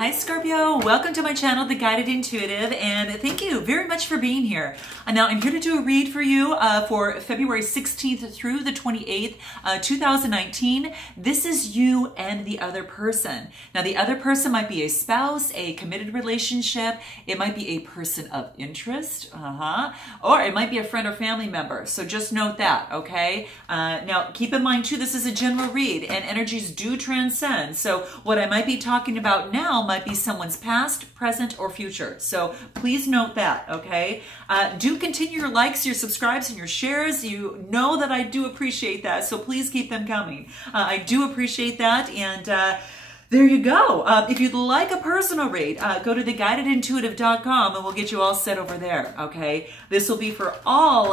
Hi Scorpio, welcome to my channel, The Guided Intuitive, and thank you very much for being here. Now I'm here to do a read for you for February 16th through the 28th, 2019. This is you and the other person. Now the other person might be a spouse, a committed relationship, it might be a person of interest, or it might be a friend or family member. So just note that, okay? Now keep in mind too, this is a general read and energies do transcend. So what I might be talking about now might be someone's past, present, or future. So please note that, okay? Do continue your likes, your subscribes, and your shares. You know that I do appreciate that, so please keep them coming. I do appreciate that, and there you go. If you'd like a personal read, go to theguidedintuitive.com and we'll get you all set over there, okay? This will be for all,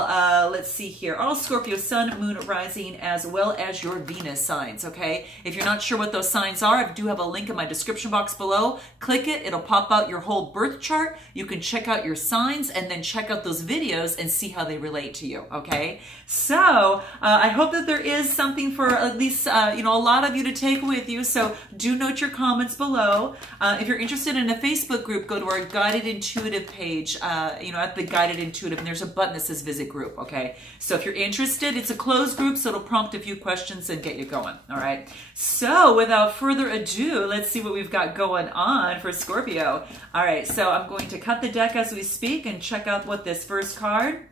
let's see here, all Scorpio sun, moon, rising, as well as your Venus signs, okay? If you're not sure what those signs are, I do have a link in my description box below. Click it, it'll pop out your whole birth chart. You can check out your signs and then check out those videos and see how they relate to you, okay? So, I hope that there is something for at least, you know, a lot of you to take with you, so do note your comments below. If you're interested in a Facebook group, go to our Guided Intuitive page, you know, at the Guided Intuitive, and there's a button that says visit group, okay? So if you're interested, it's a closed group, so it'll prompt a few questions and get you going, all right? So without further ado, let's see what we've got going on for Scorpio. All right, so I'm going to cut the deck as we speak and check out what this first card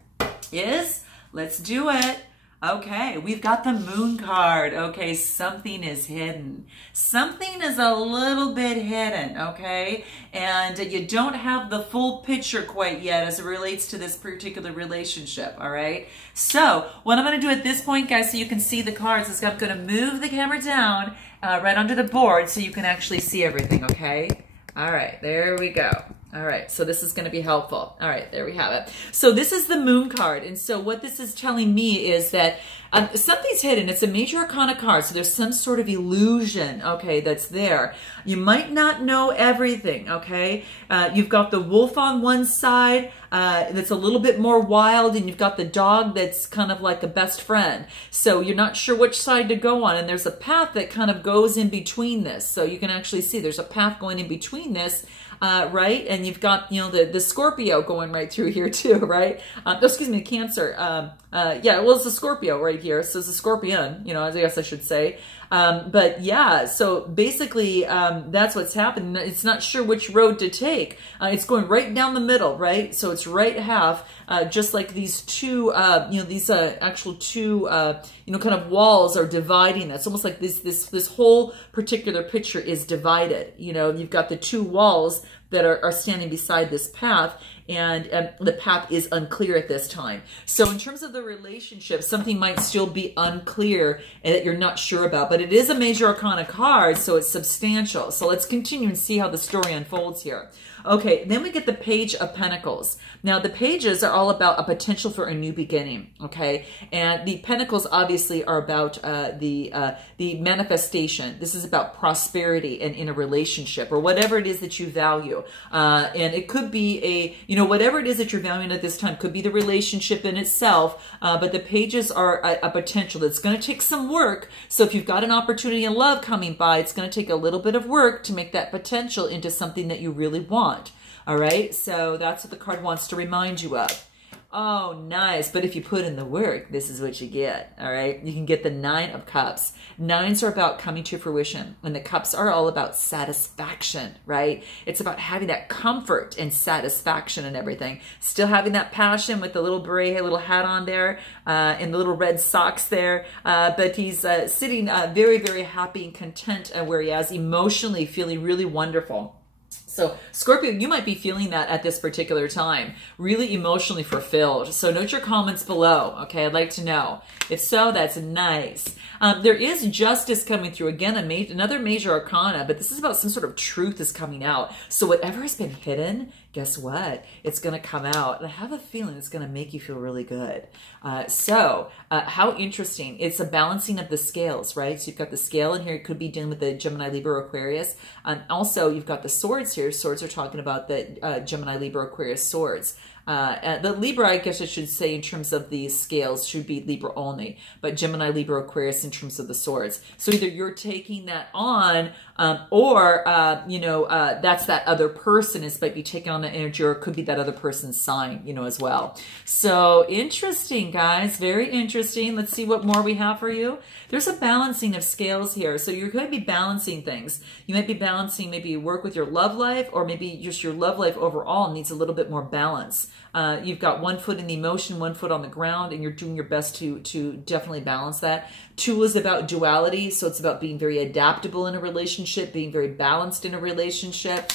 is. Let's do it. Okay, we've got the Moon card. Okay, something is hidden. Something is a little bit hidden, okay? And you don't have the full picture quite yet as it relates to this particular relationship, all right? So, what I'm going to do at this point, guys, so you can see the cards, is I'm going to move the camera down right onto the board so you can actually see everything, okay? All right, there we go. All right, so this is going to be helpful. All right, there we have it. So this is the Moon card. And so what this is telling me is that something's hidden. It's a major arcana card. So there's some sort of illusion, okay, that's there. You might not know everything, okay? You've got the wolf on one side that's a little bit more wild, and you've got the dog that's kind of like a best friend. So you're not sure which side to go on. And there's a path that kind of goes in between this. So you can actually see there's a path going in between this. Right? And you've got, you know, the Scorpio going right through here too, right? Oh, excuse me, Cancer. Yeah, well, it's a Scorpio right here. So it's a Scorpion, you know, I guess I should say. But yeah, so basically, that's what's happening. It's not sure which road to take. It's going right down the middle, right? So it's right half, just like these two, you know, these, actual two, you know, kind of walls are dividing. That's almost like this whole particular picture is divided. You know, you've got the two walls that are standing beside this path, and the path is unclear at this time. So in terms of the relationship, something might still be unclear and that you're not sure about, but it is a major arcana card, so it's substantial. So let's continue and see how the story unfolds here. Okay, then we get the Page of Pentacles. Now, the pages are all about a potential for a new beginning, okay? And the Pentacles obviously are about the manifestation. This is about prosperity and in a relationship or whatever it is that you value. And it could be a, you know, whatever it is that you're valuing at this time, could be the relationship in itself, but the pages are a potential that's going to take some work. So if you've got an opportunity in love coming by, it's going to take a little bit of work to make that potential into something that you really want. All right, so that's what the card wants to remind you of. Oh, nice. But if you put in the work, this is what you get. All right, you can get the Nine of Cups. Nines are about coming to fruition, and the cups are all about satisfaction, right? It's about having that comfort and satisfaction and everything. Still having that passion with the little beret, little hat on there, and the little red socks there. But he's sitting very, very happy and content where he is, emotionally feeling really wonderful. So Scorpio, you might be feeling that at this particular time, really emotionally fulfilled. So note your comments below, okay? I'd like to know. If so, that's nice. There is justice coming through. Again, another major arcana, but this is about some sort of truth is coming out. So whatever has been hidden, guess what? It's going to come out. And I have a feeling it's going to make you feel really good. How interesting. It's a balancing of the scales, right? So you've got the scale in here. It could be dealing with the Gemini, Libra, Aquarius. Also, you've got the swords here. Swords are talking about the Gemini, Libra, Aquarius swords. The Libra, I guess I should say, in terms of the scales, should be Libra only, but Gemini, Libra, Aquarius in terms of the swords. So either you're taking that on, or that's that other person is might be taking on that energy, or it could be that other person's sign, as well. So interesting, guys, very interesting. Let's see what more we have for you. There's a balancing of scales here. So you're going to be balancing things. You might be balancing, maybe you work with your love life, or maybe just your love life overall needs a little bit more balance. You've got one foot in the emotion, one foot on the ground, and you're doing your best to definitely balance that. 2 is about duality, so it's about being very adaptable in a relationship, being very balanced in a relationship.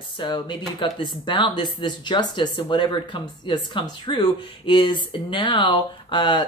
So maybe you've got this this justice, and whatever it has come through is now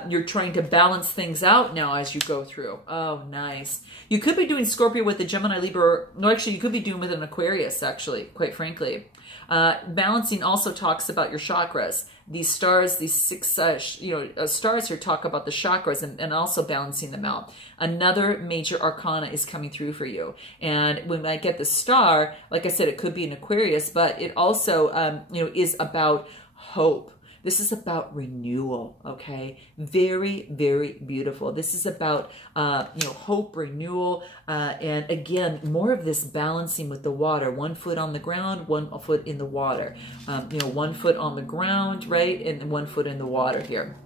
you're trying to balance things out now as you go through. Oh, nice. You could be doing Scorpio with the Gemini, Libra. No, actually, you could be doing with an Aquarius, actually, quite frankly. Balancing also talks about your chakras. These stars, these 6 stars here talk about the chakras and also balancing them out. Another major arcana is coming through for you. And when I get the star, like I said, it could be an Aquarius, but it also is about hope. This is about renewal, okay? Very, very beautiful. This is about, hope, renewal, and again, more of this balancing with the water. 1 foot on the ground, 1 foot in the water. 1 foot on the ground, right? And 1 foot in the water here.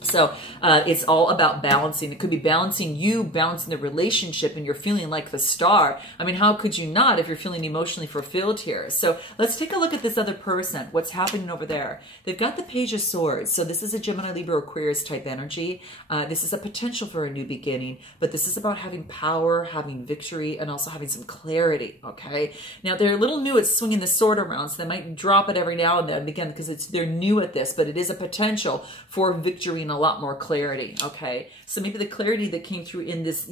So it's all about balancing. It could be balancing you, balancing the relationship, and you're feeling like the star. I mean, how could you not if you're feeling emotionally fulfilled here? So let's take a look at this other person. What's happening over there? They've got the Page of Swords. So this is a Gemini, Libra, Aquarius type energy. This is a potential for a new beginning, but this is about having power, having victory, and also having some clarity, okay? Now, they're a little new at swinging the sword around, so they might drop it every now and then, again, because they're new at this, but it is a potential for victory and a lot more clarity, okay? So maybe the clarity that came through in this,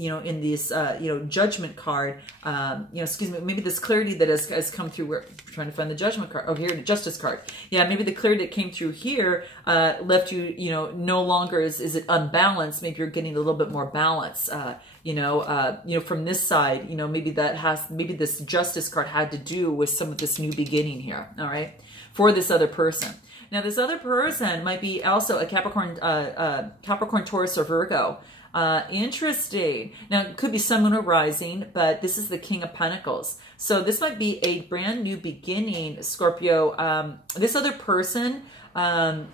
judgment card, maybe this clarity that has come through, we're trying to find the judgment card, oh, here, the justice card. Yeah, maybe the clarity that came through here left you, no longer is it unbalanced, maybe you're getting a little bit more balance, from this side, maybe this justice card had to do with some of this new beginning here, all right, for this other person. Now, this other person might be also a Capricorn, Taurus, or Virgo. Interesting. Now, it could be Sun, Moon, or Rising, but this is the King of Pentacles. So this might be a brand new beginning, Scorpio. This other person, might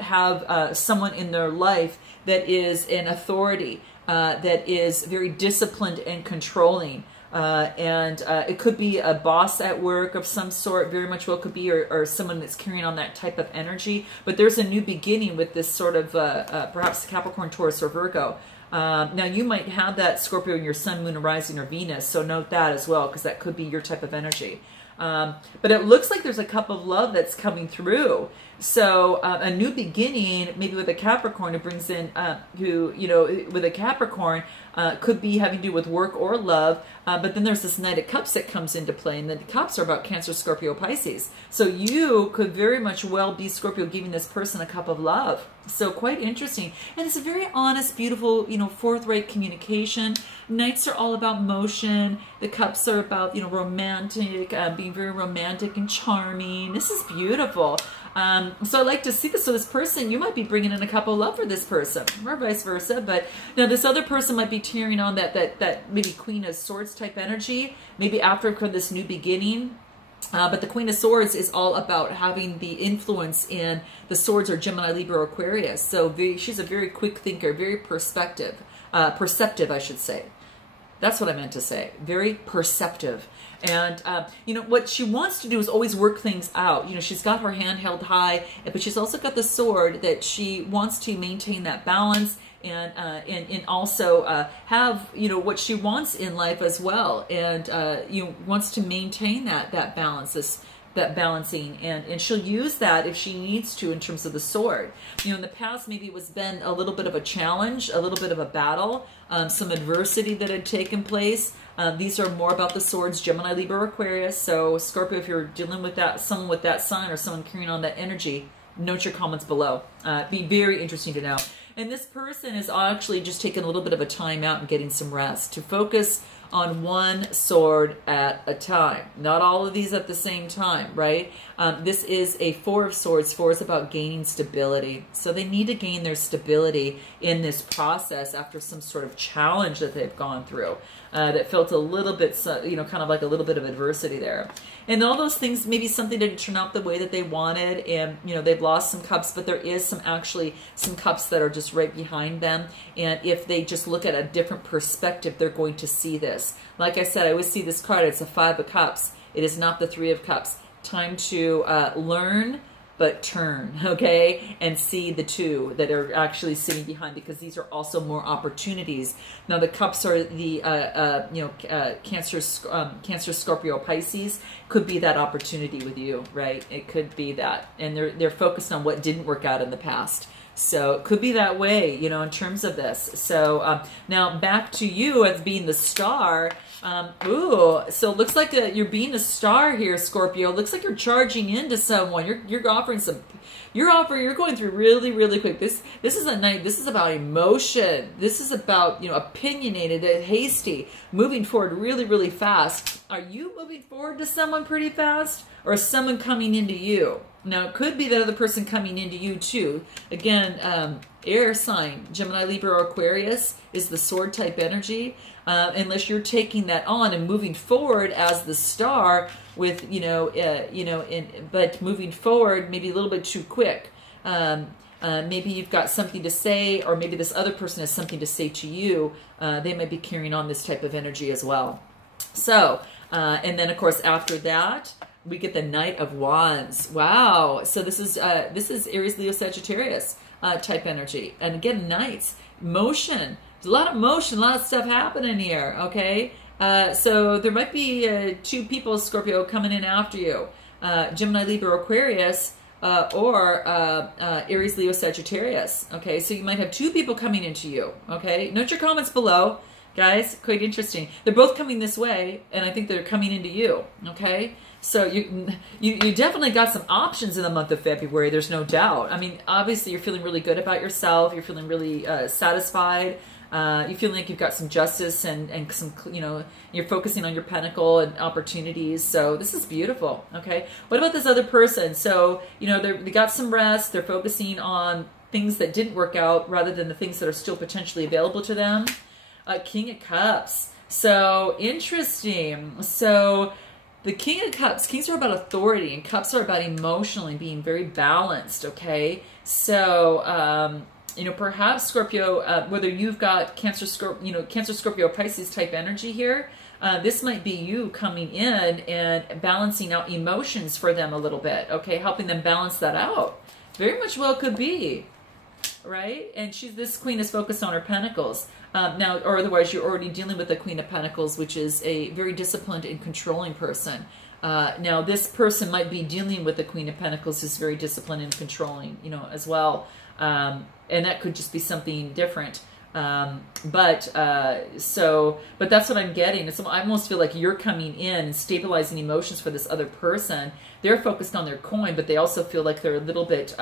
have someone in their life that is an authority, that is very disciplined and controlling. It could be a boss at work of some sort, very much well could be, or someone that's carrying on that type of energy. But there's a new beginning with this sort of perhaps Capricorn, Taurus, or Virgo. Now, you might have that Scorpio in your Sun, Moon, Rising, or Venus, so note that as well, because that could be your type of energy. But it looks like there's a cup of love that's coming through. So a new beginning, maybe with a Capricorn who brings in, with a Capricorn, could be having to do with work or love. But then there's this Knight of Cups that comes into play, and the Cups are about Cancer, Scorpio, Pisces. So you could very much well be Scorpio giving this person a cup of love. So quite interesting. And it's a very honest, beautiful, forthright communication. Knights are all about motion. The Cups are about, romantic, being very romantic and charming. This is beautiful. So I like to see this. So this person, you might be bringing in a cup of love for this person, or vice versa. But now this other person might be tearing on that maybe Queen of Swords type energy, maybe after this new beginning. But the Queen of Swords is all about having the influence in the swords or Gemini, Libra, or Aquarius. So she's a very quick thinker, very perceptive, I should say. That's what I meant to say. Very perceptive. And, what she wants to do is always work things out. She's got her hand held high, but she's also got the sword that she wants to maintain that balance and also have, what she wants in life as well. And, wants to maintain that balance, that balancing, and she'll use that if she needs to in terms of the sword. In the past, maybe it was been a little bit of a challenge, a little bit of a battle, some adversity that had taken place. These are more about the swords, Gemini, Libra, Aquarius. So Scorpio, if you're dealing with someone with that sign or someone carrying on that energy, note your comments below. Be very interesting to know. And this person is actually just taking a little bit of a time out and getting some rest to focus on one sword at a time. Not all of these at the same time, right? This is a Four of Swords. Four is about gaining stability. So they need to gain their stability in this process after some sort of challenge that they've gone through. That felt a little bit, you know, kind of like a little bit of adversity there. And all those things, maybe something didn't turn out the way that they wanted, and, you know, they've lost some cups, but there is actually some cups that are just right behind them. And if they just look at a different perspective, they're going to see this. Like I said, I always see this card. It's a Five of Cups. It is not the Three of Cups. Time to learn, but turn, okay, and see the two that are actually sitting behind, because these are also more opportunities. Now the cups are the Cancer, Scorpio, Pisces. Could be that opportunity with you, right? It could be that, and they're focused on what didn't work out in the past. So it could be that way, you know, in terms of this. So now back to you as being the star. Ooh, so it looks like you're being a star here, Scorpio. It looks like you're charging into someone. You're offering some. You're going through really, really quick. This is a night. This is about emotion. This is about, you know, opinionated, hasty, moving forward really, really fast. Are you moving forward to someone pretty fast, or is someone coming into you? Now, it could be that other person coming into you, too. Again, air sign, Gemini, Libra, or Aquarius is the sword type energy. Unless you're taking that on and moving forward as the star with, but moving forward maybe a little bit too quick. Maybe you've got something to say, or maybe this other person has something to say to you. They might be carrying on this type of energy as well. So, and then, of course, after that, we get the Knight of Wands. Wow. So this is Aries, Leo, Sagittarius type energy. And again, Knights, motion. There's a lot of motion, a lot of stuff happening here, okay? So there might be two people, Scorpio, coming in after you. Gemini, Libra, Aquarius, or Aries, Leo, Sagittarius, okay? So you might have two people coming into you, okay? Note your comments below, guys. Quite interesting. They're both coming this way, and I think they're coming into you, okay? So you definitely got some options in the month of February, there's no doubt. I mean, obviously you're feeling really good about yourself. You're feeling really satisfied. You feel like you've got some justice and some, you know, you're focusing on your pentacle and opportunities. So this is beautiful, okay? What about this other person? So, you know, they got some rest. They're focusing on things that didn't work out rather than the things that are still potentially available to them. King of Cups. So interesting. So the King of Cups, kings are about authority, and cups are about emotionally being very balanced, okay? So, you know, perhaps Scorpio, whether you've got Cancer, Scorpio, Pisces type energy here, this might be you coming in and balancing out emotions for them a little bit, okay? Helping them balance that out. Very much well could be, right? And this queen is focused on her pentacles. Now, or otherwise you're already dealing with the Queen of Pentacles, which is a very disciplined and controlling person. Now, this person might be dealing with the Queen of Pentacles, who's very disciplined and controlling, you know, as well. And that could just be something different. But that's what I'm getting. So I almost feel like you're coming in and stabilizing emotions for this other person. They're focused on their coin, but they also feel like they're a little bit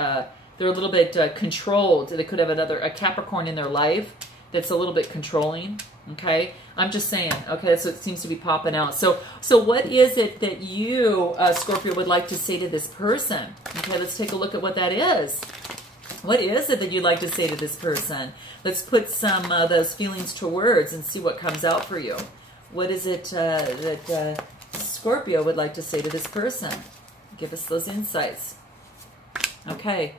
controlled. They could have a Capricorn in their life that's a little bit controlling, okay? I'm just saying, okay, that's what seems to be popping out. So what is it that you, Scorpio, would like to say to this person? Okay, let's take a look at what that is. What is it that you'd like to say to this person? Let's put some of those feelings to words and see what comes out for you. What is it that Scorpio would like to say to this person? Give us those insights. Okay,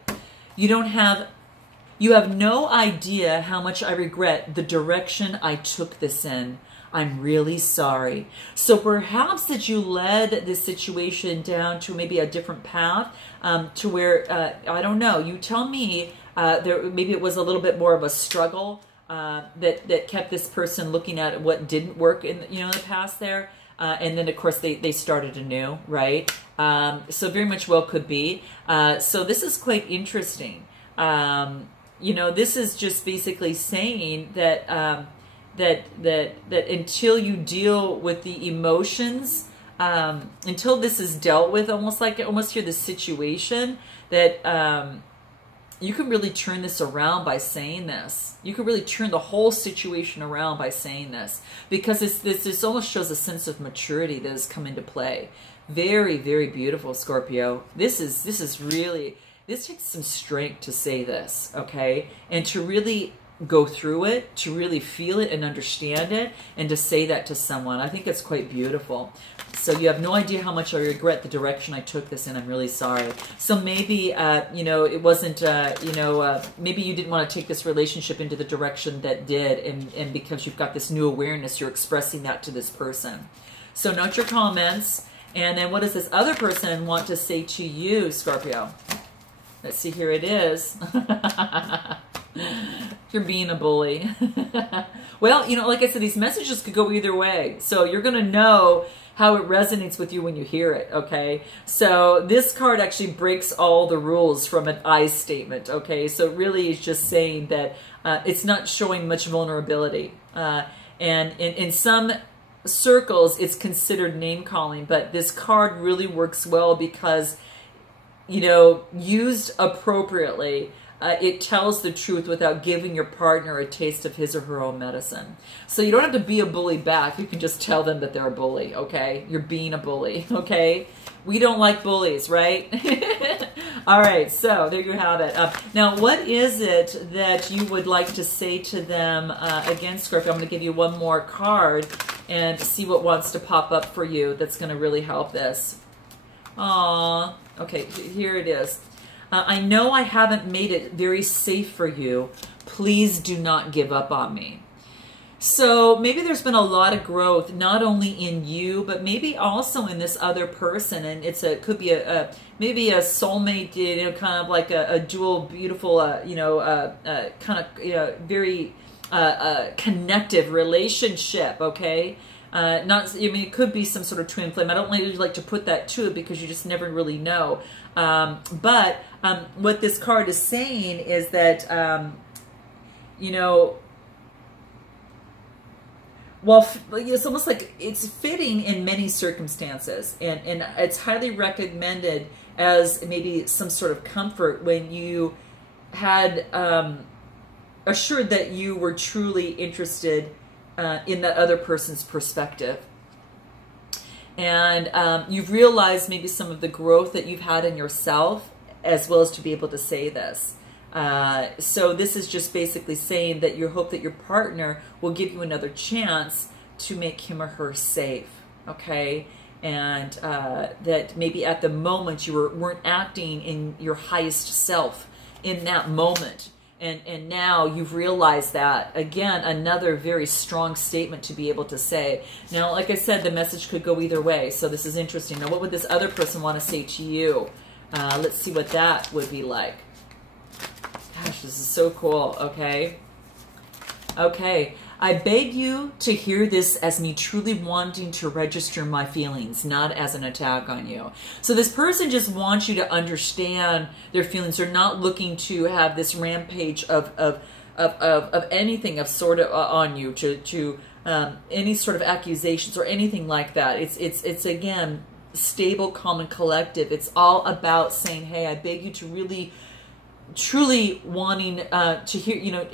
you have no idea how much I regret the direction I took this in. I'm really sorry. So perhaps that you led this situation down to maybe a different path, to where, I don't know, you tell me, maybe it was a little bit more of a struggle that kept this person looking at what didn't work in the past there. And then, of course, they started anew, right? So very much well could be. So this is quite interesting. You know, this is just basically saying that that until you deal with the emotions, until this is dealt with, almost here the situation, that you can really turn this around by saying this. You can really turn the whole situation around by saying this, because this almost shows a sense of maturity that has come into play. Very, very beautiful, Scorpio. This takes some strength to say this, okay? And to really go through it, to really feel it and understand it, and to say that to someone. I think it's quite beautiful. So you have no idea how much I regret the direction I took this in. I'm really sorry. So maybe, you know, it wasn't, maybe you didn't want to take this relationship into the direction that did, and because you've got this new awareness, you're expressing that to this person. So note your comments. And then what does this other person want to say to you, Scorpio? Let's see, here it is. You're being a bully. Well, you know, like I said, these messages could go either way. So you're going to know how it resonates with you when you hear it, okay? So this card actually breaks all the rules from an I statement, okay? So it really is just saying that it's not showing much vulnerability. And in some circles, it's considered name-calling, but this card really works well because, you know, used appropriately, it tells the truth without giving your partner a taste of his or her own medicine. So you don't have to be a bully back. You can just tell them that they're a bully, okay? You're being a bully, okay? We don't like bullies, right? All right, so there you have it. Now, what is it that you would like to say to them? Again, Scorpio, I'm going to give you one more card and see what wants to pop up for you that's going to really help this. Aww. Okay, here it is. I know I haven't made it very safe for you. Please do not give up on me. So maybe there's been a lot of growth, not only in you, but maybe also in this other person. And could be maybe a soulmate, you know, kind of like a dual, beautiful, kind of, very connective relationship. Okay. I mean, it could be some sort of twin flame. I don't really like to put that to it because you just never really know. But what this card is saying is that, you know, well, it's almost like it's fitting in many circumstances, and it's highly recommended as maybe some sort of comfort when you had assured that you were truly interested in that other person's perspective. And you've realized maybe some of the growth that you've had in yourself, as well as to be able to say this. So this is just basically saying that you hope that your partner will give you another chance to make him or her safe, okay? And that maybe at the moment you weren't acting in your highest self in that moment. And now you've realized that. Again, another very strong statement to be able to say. Now, like I said, the message could go either way, so this is interesting. Now, what would this other person want to say to you? Let's see what that would be like. Gosh, this is so cool, okay? Okay, I beg you to hear this as me truly wanting to register my feelings, not as an attack on you. So this person just wants you to understand their feelings. They're not looking to have this rampage of anything of sort of on you, to any sort of accusations or anything like that. It's again, stable, calm, and collective. It's all about saying, hey, I beg you to really, truly wanting to hear, you know,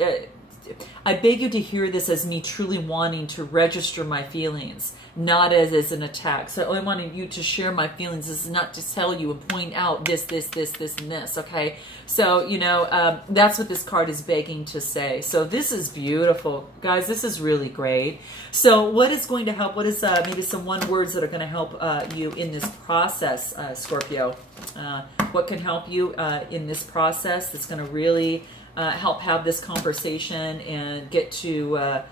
I beg you to hear this as me truly wanting to register my feelings, not as an attack. So I wanted you to share my feelings. This is not to tell you and point out this, and this, okay? So, you know, that's what this card is begging to say. So this is beautiful. Guys, this is really great. So what is going to help? What is maybe some words that are going to help you in this process, Scorpio? What can help you in this process that's going to really help have this conversation and get to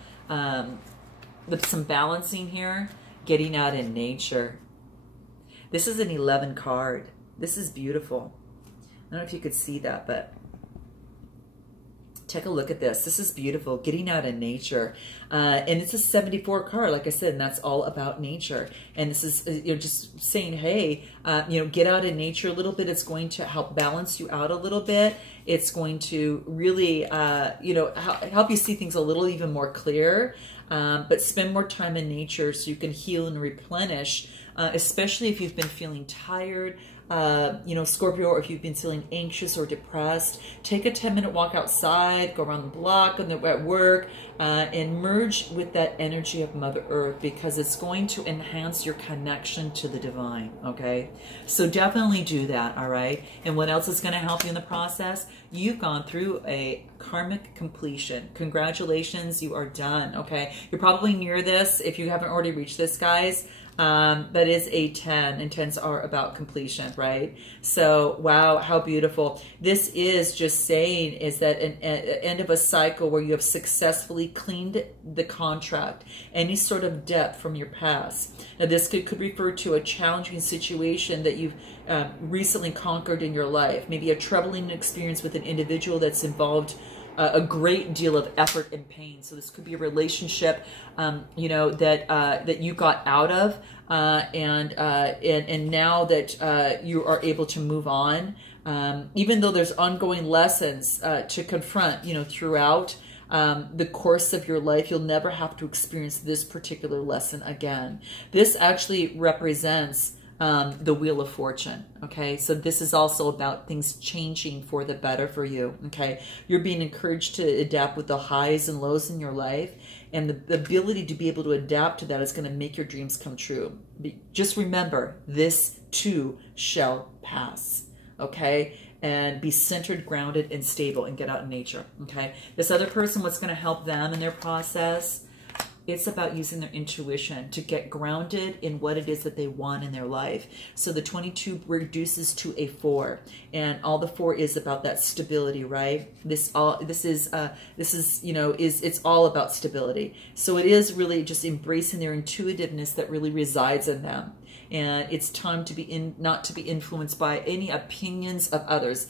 with some balancing here, getting out in nature. This is an 11 card. This is beautiful. I don't know if you could see that, but take a look at this. This is beautiful, getting out in nature. And it's a 74 card, like I said, and that's all about nature. And this is, you know, just saying, hey, you know, get out in nature a little bit. It's going to help balance you out a little bit. It's going to really, you know, help you see things a little even more clear. But spend more time in nature so you can heal and replenish, especially if you've been feeling tired, you know, Scorpio, or if you've been feeling anxious or depressed, take a 10-minute walk outside, go around the block at work, and merge with that energy of Mother Earth, because it's going to enhance your connection to the divine, okay? So definitely do that, all right? And what else is going to help you in the process? You've gone through a karmic completion. Congratulations, you are done, okay? You're probably near this if you haven't already reached this, guys. That is a 10, and 10s are about completion, right? So, wow, how beautiful. This is just saying is that an end of a cycle where you have successfully cleaned the contract, any sort of debt from your past. Now, this could refer to a challenging situation that you've recently conquered in your life, maybe a troubling experience with an individual that's involved a great deal of effort and pain. So this could be a relationship, you know, that you got out of, and now that you are able to move on, even though there's ongoing lessons to confront, you know, throughout the course of your life, you'll never have to experience this particular lesson again. This actually represents the Wheel of Fortune, okay? So this is also about things changing for the better for you, okay? You're being encouraged to adapt with the highs and lows in your life, and the ability to be able to adapt to that is going to make your dreams come true. Just remember, this too shall pass, okay? And be centered, grounded, and stable, and get out in nature, okay? This other person, what's going to help them in their process? It's about using their intuition to get grounded in what it is that they want in their life. So the 22 reduces to a 4, and all the 4 is about that stability, right? This is you know, it's all about stability. So it is really just embracing their intuitiveness that really resides in them. And it's time to be not to be influenced by any opinions of others,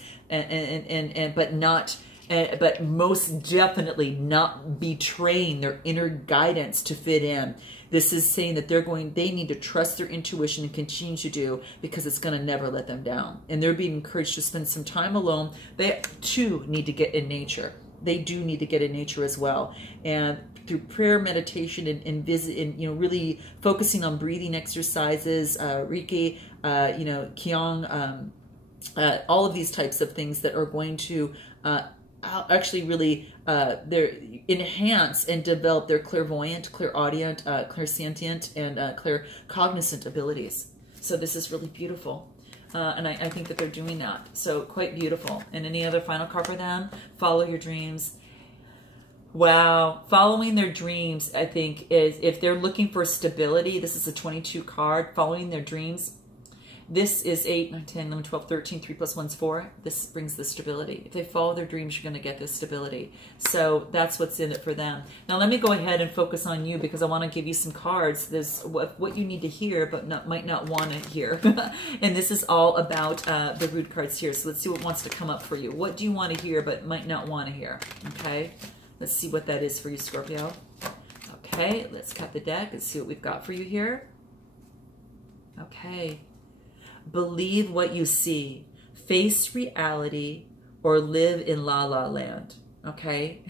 but most definitely not betraying their inner guidance to fit in. This is saying that they need to trust their intuition and continue to do, because it's going to never let them down. And they're being encouraged to spend some time alone. They too need to get in nature. They do need to get in nature as well. And through prayer, meditation, and visit, and, you know, really focusing on breathing exercises, Reiki, you know, Qigong, all of these types of things that are going to actually really enhance and develop their clairvoyant, clairaudient, clairsentient, and claircognizant abilities. So this is really beautiful. And I think that they're doing that. So quite beautiful. And any other final card for them? Follow your dreams. Wow. Following their dreams, I think, is if they're looking for stability, this is a 22 card, following their dreams. This is 8, 9, 10, 11, 12, 13, 3 plus 1 is 4. This brings the stability. If they follow their dreams, you're going to get this stability. So that's what's in it for them. Now let me go ahead and focus on you, because I want to give you some cards. There's what you need to hear, but might not want to hear. And this is all about the root cards here. So let's see what wants to come up for you. What do you want to hear, but might not want to hear? Okay. Let's see what that is for you, Scorpio. Okay. Let's cut the deck and see what we've got for you here. Okay. Believe what you see, face reality, or live in la la land, okay?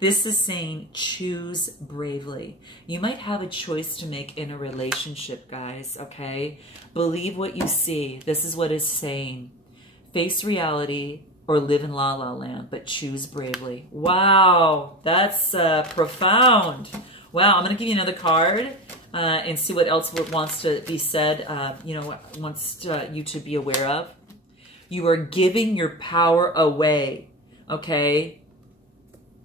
This is saying choose bravely. You might have a choice to make in a relationship, guys, okay? Believe what you see. This is what it's saying. Face reality or live in la la land, but choose bravely. Wow, that's profound. Wow, I'm going to give you another card. And see what else wants to be said, you know, wants you to be aware of. You are giving your power away, okay?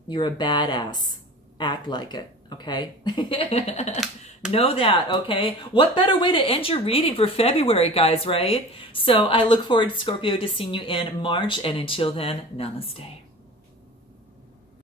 You're a badass. Act like it, okay? Know that, okay? What better way to end your reading for February, guys, right? So I look forward, Scorpio, to seeing you in March. And until then, namaste.